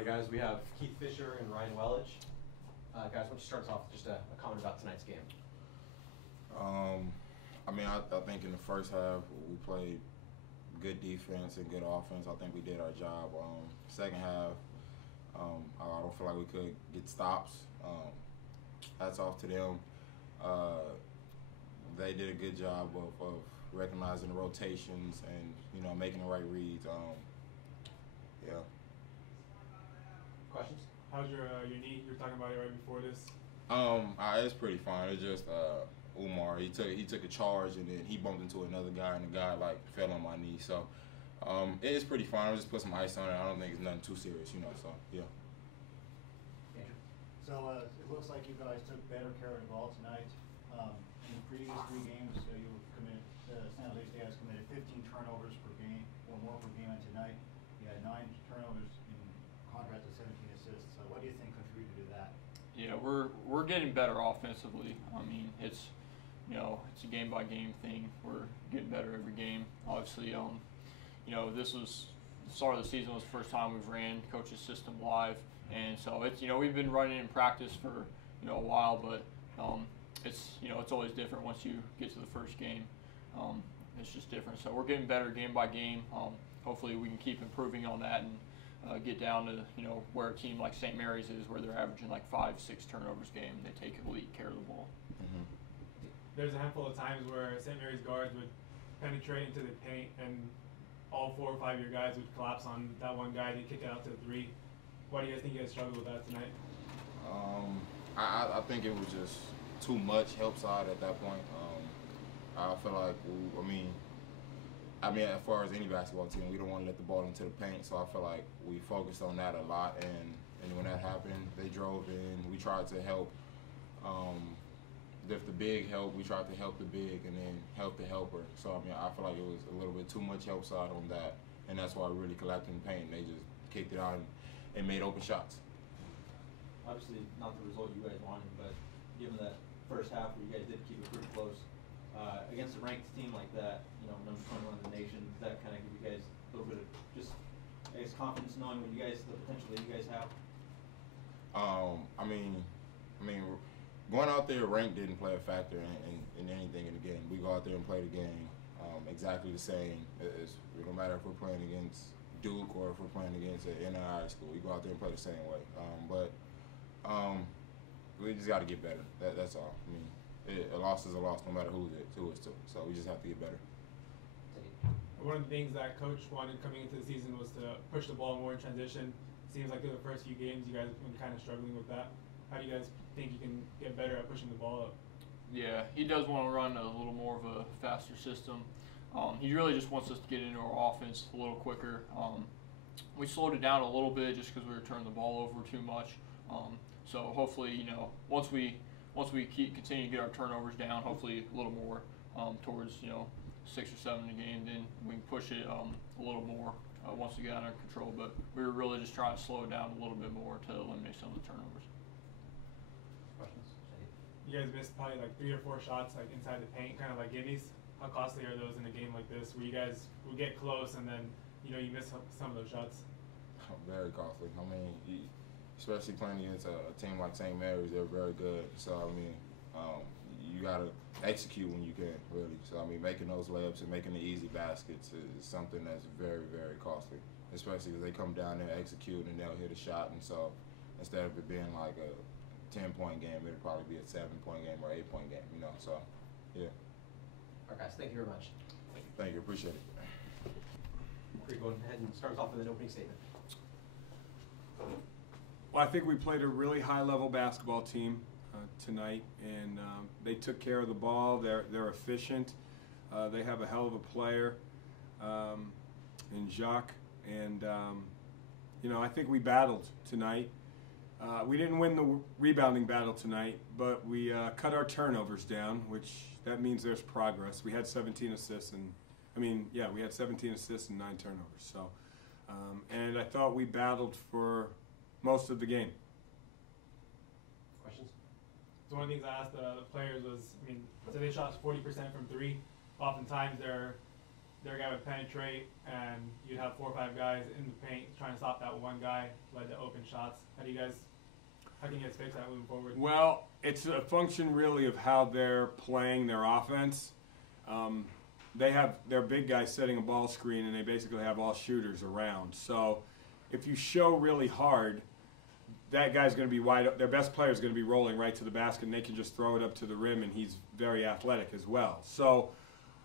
Alright guys, we have Keith Fisher and Ryan Welledge. Guys, why don't you start us off with just a comment about tonight's game? I think in the first half we played good defense and good offense. I think we did our job. Second half, I don't feel like we could get stops. Hats off to them. They did a good job of recognizing the rotations and making the right reads. Yeah. Questions? How's your knee? You were talking about it right before this. It's pretty fine. It's just Umar. He took a charge and then he bumped into another guy and the guy fell on my knee. So it's pretty fine. I just put some ice on it. I don't think it's nothing too serious, So yeah. Andrew? So it looks like you guys took better care of the ball tonight. In the previous 3 games, you committed. San Jose State has committed 15 turnovers per game or more per game, and tonight you had 9 turnovers in contrast to 17 assists. So what do you think contributed to that? Yeah, we're getting better offensively. I mean, it's it's a game by game thing. We're getting better every game. Obviously, this was the start of the season was the first time we've ran coach's system live, and so it's we've been running in practice for a while, but it's always different once you get to the first game. It's just different. So we're getting better game by game. Hopefully we can keep improving on that and get down to where a team like St. Mary's is, where they're averaging 5-6 turnovers a game. They take elite care of the ball. Mm-hmm. There's a handful of times where St. Mary's guards would penetrate into the paint and all 4 or 5 of your guys would collapse on that one guy to kick it out to the 3. Why do you guys think you guys struggled with that tonight? I think it was just too much help side at that point. I feel like as far as any basketball team, we don't want to let the ball into the paint, so I feel like we focused on that a lot, and when that happened, they drove in. We tried to help. If the big helped, we tried to help the big and then help the helper. So I feel like it was a little bit too much help side on that, and that's why we really collected in the paint. They just kicked it out and made open shots. Obviously, not the result you guys wanted, but given that first half where you guys did keep it pretty close, against a ranked team like that, number 21 in the nation, does that kind of give you guys a little bit of just, confidence knowing what the potential that you guys have? Going out there ranked didn't play a factor in anything in the game. We go out there and play the game exactly the same. It don't matter if we're playing against Duke or if we're playing against an NII school. We go out there and play the same way. We just got to get better. That's all. A loss is a loss no matter who it's to. So we just have to get better. One of the things that Coach wanted coming into the season was to push the ball more in transition. Seems like through the first few games you guys have been kind of struggling with that. How do you guys think you can get better at pushing the ball up? Yeah, he does want to run a little more of a faster system. He really just wants us to get into our offense a little quicker. We slowed it down a little bit just because we were turning the ball over too much. So hopefully, once we continue to get our turnovers down, hopefully a little more towards 6 or 7 a game, then we can push it a little more once we get under control. But we were really just trying to slow it down a little bit more to eliminate some of the turnovers. Questions? You guys missed probably 3 or 4 shots inside the paint, kind of like gimmies. How costly are those in a game like this, where you guys will get close and then you miss some of those shots? Very costly. Especially playing against a team like St. Mary's, they're very good. So you gotta execute when you can, really. So making those layups and making the easy baskets is something that's very, very costly. Especially because they come down there, execute, and they'll hit a shot. And so instead of it being like a 10-point game, it'll probably be a 7-point game or 8-point game. So yeah. All right, guys, thank you very much. Thank you, appreciate it. Go ahead and start us off with an opening statement. Well, I think we played a really high-level basketball team tonight, and they took care of the ball. They're efficient. They have a hell of a player in Jacques, and I think we battled tonight. We didn't win the rebounding battle tonight, but we cut our turnovers down, which that means there's progress. We had 17 assists, we had 17 assists and 9 turnovers. So, and I thought we battled for most of the game. Questions? So one of the things I asked the players was, so they shot 40% from 3. Oftentimes they're their guy would penetrate, and you'd have 4 or 5 guys in the paint trying to stop that one guy, led to open shots. How can you guys fix that moving forward? Well, it's a function really of how they're playing their offense. They have their big guys setting a ball screen, and they basically have all shooters around. So if you show really hard, that guy's going to be wide up. Their best player is going to be rolling right to the basket, and they can just throw it up to the rim, and he's very athletic as well. So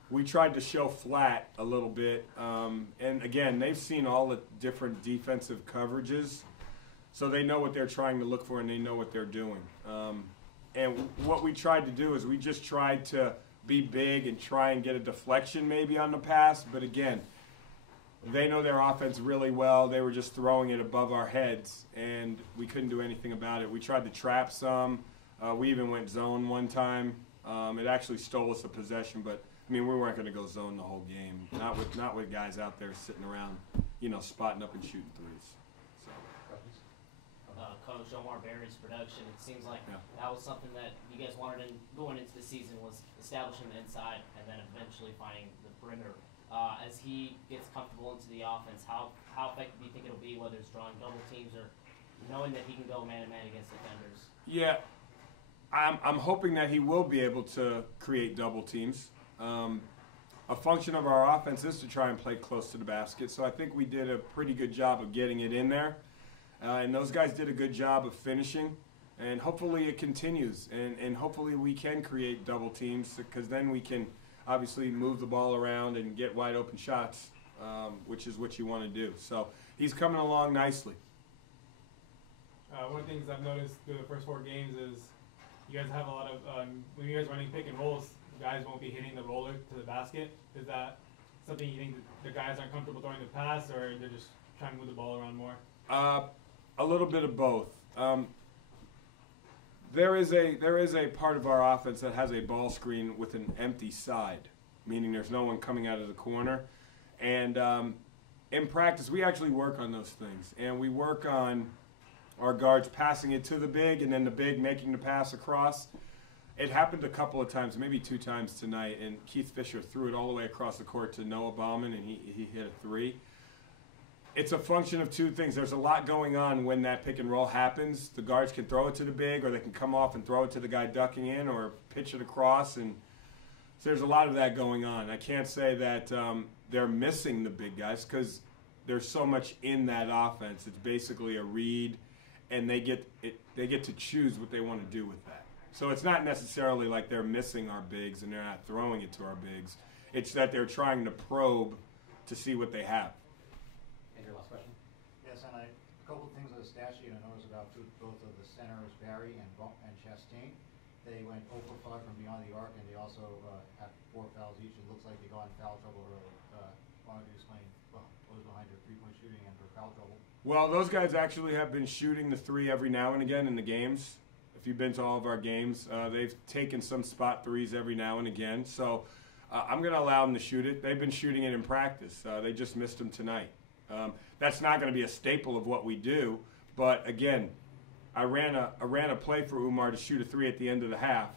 we tried to show flat a little bit. And again, they've seen all the different defensive coverages, so they know what they're trying to look for, and they know what they're doing. And what we tried to do is we just tried to be big and try and get a deflection maybe on the pass. But again, they know their offense really well. They were just throwing it above our heads, and we couldn't do anything about it. We tried to trap some. We even went zone one time. It actually stole us a possession, but I mean, we weren't going to go zone the whole game. Not with guys out there sitting around, spotting up and shooting threes. So. Coach Omar Barry's production, it seems like Yeah. that was something that you guys wanted going into the season, was establishing the inside and then eventually finding the perimeter. As he gets comfortable into the offense, how effective do you think it'll be, whether it's drawing double teams or knowing that he can go man-to-man against defenders? Yeah, I'm hoping that he will be able to create double teams. A function of our offense is to try and play close to the basket, so I think we did a pretty good job of getting it in there. And those guys did a good job of finishing, and hopefully it continues, and hopefully we can create double teams, because then we can obviously move the ball around and get wide open shots, which is what you want to do. So he's coming along nicely. One of the things I've noticed through the first 4 games is you guys have a lot of, when you guys are running pick and rolls, guys won't be hitting the roller to the basket. Is that something you think the guys aren't comfortable throwing the pass, or they're just trying to move the ball around more? A little bit of both. There is a part of our offense that has a ball screen with an empty side, meaning there's no one coming out of the corner. And in practice, we actually work on those things, and we work on our guards passing it to the big, and then the big making the pass across. It happened a couple of times, maybe 2 times tonight, and Keith Fisher threw it all the way across the court to Noah Bauman, and he hit a 3. It's a function of 2 things. There's a lot going on when that pick and roll happens. The guards can throw it to the big, or they can come off and throw it to the guy ducking in, or pitch it across. And so there's a lot of that going on. I can't say that they're missing the big guys, because there's so much in that offense. It's basically a read, and they get to choose what they want to do with that. So it's not necessarily like they're missing our bigs and they're not throwing it to our bigs. It's that they're trying to probe to see what they have. And your last question? Yes, and a couple of things on the stat sheet I noticed about both of the centers, Barry and Chastain. They went 0 for 5 from beyond the arc, and they also had 4 fouls each. It looks like they got in foul trouble early. Why don't you explain what was behind their 3-point shooting and their foul trouble? Well, those guys actually have been shooting the 3 every now and again in the games. If you've been to all of our games, they've taken some spot 3s every now and again. So I'm going to allow them to shoot it. They've been shooting it in practice. They just missed them tonight. That's not going to be a staple of what we do. But again, I ran a play for Umar to shoot a 3 at the end of the half.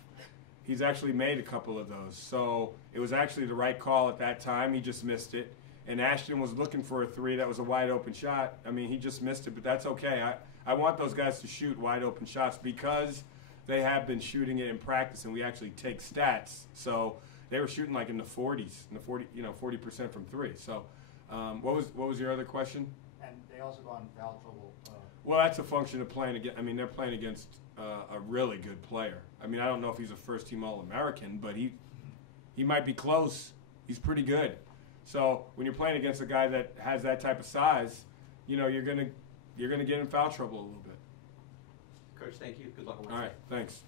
He's actually made a couple of those. So it was actually the right call at that time. He just missed it. And Ashton was looking for a 3 that was a wide open shot. I mean, he just missed it, but that's okay. I want those guys to shoot wide open shots because they have been shooting it in practice, and we actually take stats. So they were shooting like in the 40s, 40% from 3. So what was your other question? And they also got in foul trouble. Well, that's a function of playing against. I mean, they're playing against a really good player. I mean, I don't know if he's a first-team All-American, but he might be close. He's pretty good. So when you're playing against a guy that has that type of size, you're gonna get in foul trouble a little bit. Coach, thank you. Good luck on Wednesday. All right, thanks.